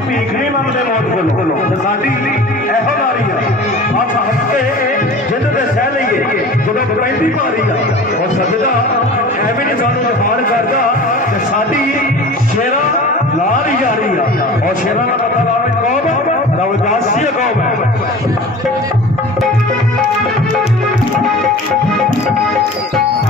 ਭੀਖ ਨਹੀਂ ਮੰਗਦੇ ਮੌਤ ਕੋਲੋਂ ਤੇ ਸਾਡੀ ਇਹੋ ਵਾਰੀ ਆ ਆਪ ਹੱਥੇ ਜਿੱਦ ਦੇ ਸਹਿ ਲਈਏ ਜਦੋਂ ਪੈਂਦੀ ਭਾਰੀ ਆ ਉਹ ਸੱਜਦਾ ਐਵੇਂ ਨਹੀਂ ਸਾਨੂੰ ਜਹਾਨ ਕਰਦਾ ਤੇ ਸਾਡੀ ਸ਼ੇਰਾਂ ਲਾਲ ਹੀ ਜਾਰੀ ਆ ਔਰ ਸ਼ੇਰਾਂ ਦਾ ਮਤਲਬ ਆਵੇ ਕੌਮ ਰਵਦਾਸੀ ਕੌਮ ਹੈ ਕਰਦੇ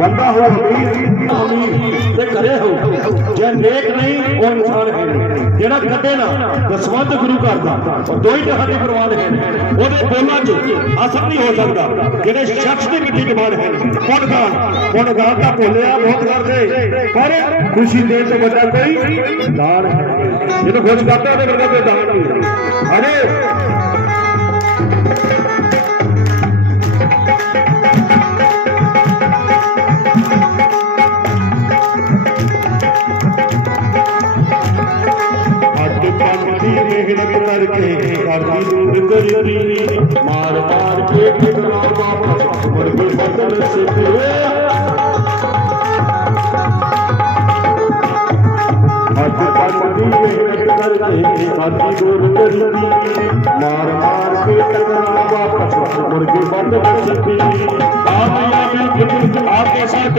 ਜੋੜ ਕੁੜੀ ਮਾਰ ਮਾਰ ਕੇ ਟਕਰਾਵਾ ਵਰਗੇ ਮਨ ਸੱਜੇ ਮੁਰਗੀ ਮਨ ਸੱਜੇ ਕਾਮਿਆ ਵੇਖ ਆ ਕੇ ਸਾਡੇ ਮੇਖਾ ਦੇ ਦਸਤ ਵੇਖੀ ਬੰਦਾ ਹੋ ਹਕੀਮ ਤੇ ਕਰੇ ਹੋ ਜੇ ਨੇਕ ਨਹੀਂ ਉਹ ਇਨਸਾਨ ਹੈ ਨਹੀਂ। ਜਿਹੜਾ ਕੱਢੇ ਨਾ ਦਸਵੰਦ ਗੁਰੂ ਕਰਦਾ ਉਹ ਦੋ ਹੀ ਤਰ੍ਹਾਂ ਦੀ ਪ੍ਰਵਾਨ ਹੈ ਉਹਦੇ ਬੋਲਾਂ 'ਚ ਅਸਰ ਨਹੀਂ ਹੋ ਸਕਦਾ ਜਿਹੜੇ ਸ਼ਖਸ ਦੀ ਮਿੱਟੀ ਜ਼ਬਾਨ ਹੈ ਪੁੰਨਗਾਨ ਪੁੰਨਗਾਨ ਦਾ ਭੁੱਲਿਆ ਬਹੁਤ ਕਰਦੇ ਪਰ ਖੁਸ਼ੀ ایک کر کے کرتی دور گریبی مار مار کے کتنا واپس مرگ بدل سے پھرے حد بندی ایک کر کے کرتی دور گریبی مار مار کے کتنا واپس مرگ بدل سے پھرے آپ یہاں میں فکر آپ کے ساتھ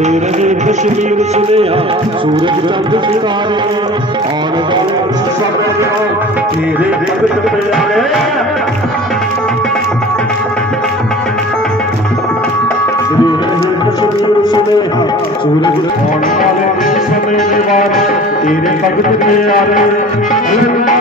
ਤੇਰੇ ਨੇ ਕਸ਼ਮੀਰ ਸੁਨੇਹਾ। ਸੂਰਜ ਚੰਦ ਸਿਤਾਰੇ ਆਉਣ ਵਾਲੇ ਸਭ ਦੇ ਤੇਰੇ ਭਗਤ ਪਿਆਰੇ ਕਸ਼ਮੀਰ ਸੁਨੇਹਾ। ਸੂਰਜ ਆਉਣ ਵਾਲੇ ਸਮੇਂ ਦੇ ਵਾਰ ਤੇਰੇ ਭਗਤ ਪਿਆਰੇ ਅਲਗ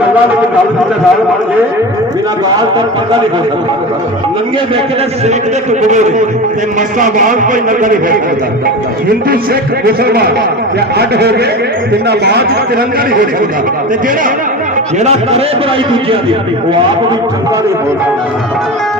ਗੱਲਾਂ ਗੱਲਾਂ ਵਿੱਚ ਗੱਲ ਵਿੱਚ ਗੱਲ ਬਣ ਜੇ ਬਿਨਾਂ ਗਾਲ ਤੋਂ ਪਤਾ ਨਹੀਂ ਹੋ ਸਕਦਾ। ਨੰਗੇ ਵੇਖ ਕੇ ਸੇਕ ਦੇ ਟੁਕੜੇ ਤੇ ਮਸਾ ਕੋਈ ਨੰਗਾ ਨਹੀਂ ਹੋ ਸਕਦਾ। ਹਿੰਦੂ ਸਿੱਖ ਮੁਸਲਮਾਨ, ਜੇ ਅੱਡ ਹੋ ਗਏ, ਤਿੰਨਾਂ ਬਾਅਦ ਤਿਰੰਗਾ ਨਹੀਂ ਹੋ ਸਕਦਾ। ਤੇ ਜਿਹੜਾ ਜਿਹੜਾ ਕਰੇ ਬੁਰਾਈ ਦੂਜਿਆਂ ਦੀ, ਉਹ ਆਪ ਵੀ ਚੰਗਾ ਨਹੀਂ ਹੋ ਸਕਦਾ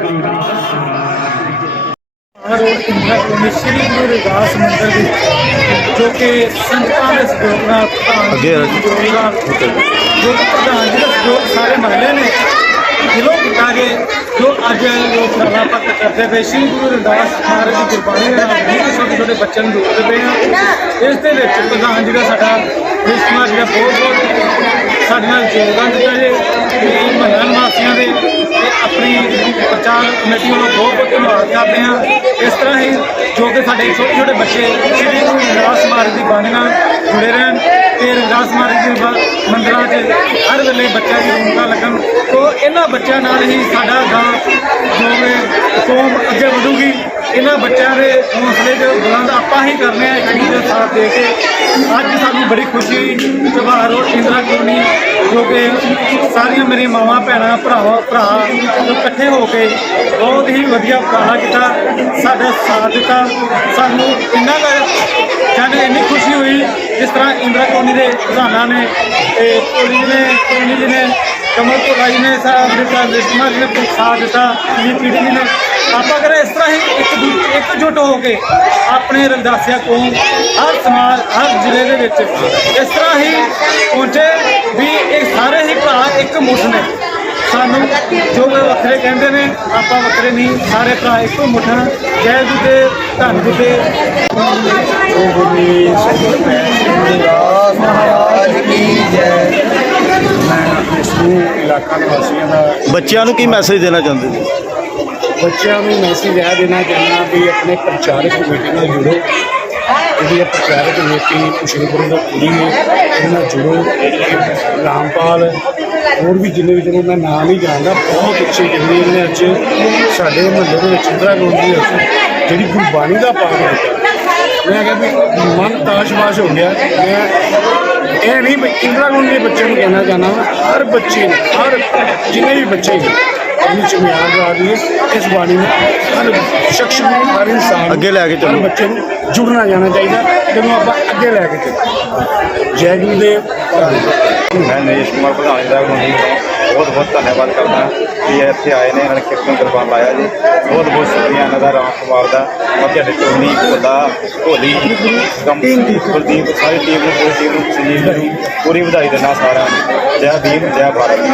ਕਮਿਸ਼ਨਰੀ ਗੁਰੂ ਰਵਿਦਾਸ ਮੰਦਰ ਵਿੱਚ ਜੋ ਕਿ ਸੰਤਾਂ ਦੇ ਸਹਿਯੋਗ ਨਾਲ ਅੱਗੇ ਜੋ। ਕਿ ਪ੍ਰਧਾਨ ਜੀ ਦੇ ਸਹਿਯੋਗ ਸਾਰੇ ਮਹੱਲੇ ਨੇ ਦਿਲੋਂ ਕੀਤਾ ਕਿ ਜੋ ਅੱਜ ਲੋਕ ਰਵਾ ਪੱਕ ਕਰਦੇ ਪਏ ਸ਼੍ਰੀ ਗੁਰੂ ਰਵਿਦਾਸ ਮਹਾਰਾਜ ਦੀ ਗੁਰਬਾਣੀ ਦੇ ਨਾਲ ਵੀ ਛੋਟੇ ਛੋਟੇ ਬੱਚਿਆਂ ਨੂੰ ਜੋੜਦੇ ਪਏ ਆ ਇਸ ਦੇ ਵਿੱਚ ਪ੍ਰਧਾਨ ਜੀ ਦਾ ਸਾਡਾ ਸਮਾਜ ਦਾ ਬਹੁਤ ਬਹੁਤ ਸਾਡੇ ਨਾਲ ਯੋਗਦਾਨ ਦਿੱਤਾ ਜੇ। ਤੇ ਮਹੱਲਾ ਨਿਵਾਸੀਆਂ ਦੇ ਆਪਣੀ ਪ੍ਰਚਾਰ ਕਮੇਟੀ ਵੱਲੋਂ ਬਹੁਤ ਬਹੁਤ ਧੰਨਵਾਦ ਕਰਦੇ ਹਾਂ। ਇਸ ਤਰ੍ਹਾਂ ਹੀ ਜੋ ਕਿ ਸਾਡੇ ਛੋਟੇ ਛੋਟੇ ਬੱਚੇ ਸ੍ਰੀ ਗੁਰੂ ਰਵਿਦਾਸ ਮਹਾਰਾਜ ਦੀ ਬਾਣੀ ਨਾਲ ਜੁੜੇ ਰਹਿਣ ਤੇ ਰਵਿਦਾਸ ਮਹਾਰਾਜ ਦੇ ਬ- 'ਚ ਹਰ ਵੇਲੇ ਬੱਚਿਆਂ ਦੀ ਰੌਣਕਾਂ ਲੱਗਣ। ਤੋਂ ਇਹਨਾਂ ਬੱਚਿਆਂ ਨਾਲ ਹੀ ਸਾਡਾ ਗਾਂ ਜੋ ਕੌਮ ਅੱਗੇ ਵਧੂਗੀ, ਇਹਨਾਂ ਬੱਚਿਆਂ ਦੇ ਹੌਸਲੇ ਦੇ ਬੁਲੰਦ ਆਪਾਂ ਹੀ ਕਰਨੇ ਆ, ਇੱਕ ਦੂਜੇ ਦਾ ਸਾਥ ਦੇ ਕੇ। ਅੱਜ ਸਾਨੂੰ ਬੜੀ ਖੁਸ਼ੀ ਹੋਈ ਜਵਾਹਰ ਰੋਡ ਇੰਦਰਾ ਕਲੋਨੀ ਜੋ ਕਿ ਸਾਰੀਆਂ ਮੇਰੀਆਂ ਮਾਵਾਂ, ਭੈਣਾਂ, ਭਰਾਵਾਂ, ਭਰਾ ਇਕੱਠੇ ਹੋ ਕੇ ਬਹੁਤ ਹੀ ਵਧੀਆ ਉਪਰਾਲਾ ਕੀਤਾ, ਸਾਡਾ ਸਾਥ ਦਿੱਤਾ। ਸਾਨੂੰ ਇੰਨਾ ਕੁ ਸਾਨੂੰ ਇੰਨੀ ਖੁਸ਼ੀ ਹੋਈ ਜਿਸ ਤਰ੍ਹਾਂ ਇੰਦਰਾ ਕਲੋਨੀ ਦੇ ਪ੍ਰਧਾਨਾਂ ਨੇ ਤੇ ਪੁਲਿਸ ਨੇ ਕਲੋਨੀ ਜੀ ਨੇ, ਕਮਲ ਪੁਰਾਈ ਨੇ ਸਾਹਿਬ ਦਿੱਤਾ ਲਿਸਮਾ ਜੀ ਨੇ ਸਾਥ ਦਿੱਤਾ ਜੀ ਪੀੜੀ ਜੀ ਨੇ। ਆਪਾਂ ਕਰੇ ਇਸ ਤਰ੍ਹਾਂ ਹੀ ਇੱਕ ਦੂ- ਇੱਕਜੁੱਟ ਹੋ ਕੇ ਆਪਣੇ ਰੰਦਾਸਿਆ ਕੌਮ ਹਰ ਸਮਾਜ, ਹਰ ਜ਼ਿਲ੍ਹੇ ਦੇ ਵਿੱਚ ਇਸ ਤਰ੍ਹਾਂ ਹੀ ਪਹੁੰਚੇ ਵੀ ਇਹ ਸਾਰੇ ਹੀ ਭਰਾ ਇੱਕ ਮੁੱਠ ਨੇ। ਸਾਨੂੰ ਜੋ ਵੱਖਰੇ ਕਹਿੰਦੇ ਨੇ, ਆਪਾਂ ਵੱਖਰੇ ਨਹੀਂ, ਸਾਰੇ ਭਰਾ ਇੱਕੋ ਮੁੱਠ ਜੈ ਗੁੱਦੇ ਧੰਨ ਗੁੱਦੇ ਮੈਂ ਆਪਣੇ ਸਮੂਹ ਇਲਾਕਾ ਨਿਵਾਸੀਆਂ ਦਾ ਬੱਚਿਆਂ ਨੂੰ ਕੀ ਮੈਸੇਜ ਦੇਣਾ ਚਾਹੁੰਦੇ ਜੀ? ਬੱਚਿਆਂ ਨੂੰ ਮੈਸੇਜ ਇਹ ਦੇਣਾ ਚਾਹੁੰਦਾ ਵੀ ਆਪਣੇ ਪ੍ਰਚਾਰਕ ਕਮੇਟੀ ਨਾਲ ਜੁੜੋ। ਜਿਹੜੀ ਇਹ ਪ੍ਰਚਾਰਕ ਕਮੇਟੀ ਕੁਸ਼ਲਪੁਰ ਦਾ ਕੁੜੀ ਹੈ ਇਹਦੇ ਨਾਲ ਜੁੜੋ। ਰਾਮਪਾਲ ਹੋਰ ਵੀ ਜਿੰਨੇ ਵੀ ਜਿਹਨਾਂ ਦਾ ਨਾਮ ਹੀ ਜਾਣਦਾ ਬਹੁਤ ਅੱਛੇ ਜਿੰਨੇ ਇਹਨੇ ਅੱਜ। ਸਾਡੇ ਮੁਹੱਲੇ ਦੇ ਵਿੱਚ ਇੰਦਰਾ ਗਰਾਊਂਡ ਦੇ ਵਿੱਚ ਜਿਹੜੀ ਗੁਰਬਾਣੀ ਦਾ ਪਾਠ ਕੀਤਾ ਮੈਂ ਕਿਹਾ ਵੀ ਮਨ ਤਾਸ਼-ਬਾਸ਼ ਹੋ ਗਿਆ। ਮੈਂ ਇਹ ਨਹੀਂ ਇੰਦਰਾ ਗਾਂਧੀ ਦੇ ਬੱਚੇ ਨੂੰ ਕਹਿਣਾ ਚਾਹੁੰਦਾ ਹਰ ਬੱਚੇ ਨੂੰ ਹਰ ਜਿੰਨੇ ਵੀ ਬੱਚੇ ਨੇ ਇਹਨੂੰ ਚਮਿਆਰ ਲਾ ਦੀ ਇਸ ਬਾਣੀ ਨੂੰ ਹਰ ਸ਼ਖਸ ਨੂੰ ਹਰ ਇਨਸਾਨ ਨੂੰ, ਅੱਗੇ ਲੈ ਕੇ ਚੱਲੋ। ਹਰ ਬੱਚੇ ਨੂੰ ਜੁੜਨਾ ਜਾਣਾ ਚਾਹੀਦਾ ਜਿਹਨੂੰ ਆਪਾਂ ਅੱਗੇ ਲੈ ਕੇ ਚੱਲੋ ਜੈ ਗੁਰੂ ਦੇਵ ਮੈਂ ਨਰੇਸ਼ ਕੁਮਾਰ ਪ੍ਰਧਾਨ ਦਾ ਗੁਰਨੀ ਬਹੁਤ ਬਹੁਤ ਧੰਨਵਾਦ ਕਰਦਾ ਕਿ ਇਹ ਇੱਥੇ ਆਏ ਨੇ ਇਹਨਾਂ ਨੇ ਕੀਰਤਨ ਕਰਵਾਉਣ ਲਾਇਆ ਜੀ। ਬਹੁਤ ਬਹੁਤ ਸ਼ੁਕਰੀਆ ਇਹਨਾਂ ਦਾ ਰਾਮ ਕੁਮਾਰ ਦਾ ਬਾਕੀ ਸਾਡੇ ਟੋਨੀ ਕੋਦਾ ਢੋਲੀ ਗਮ ਕੁਲਦੀਪ ਸਾਰੀ ਟੀਮ ਨੂੰ ਪੂਰੀ ਟੀਮ ਨੂੰ ਸੰਜੀਵ ਨੂੰ ਪੂਰੀ ਵਧਾਈ ਦੇਣਾ ਸਾਰਿਆਂ ਨੂੰ। ਜੈ ਭੀਮ ਜੈ ਭਾਰਤ।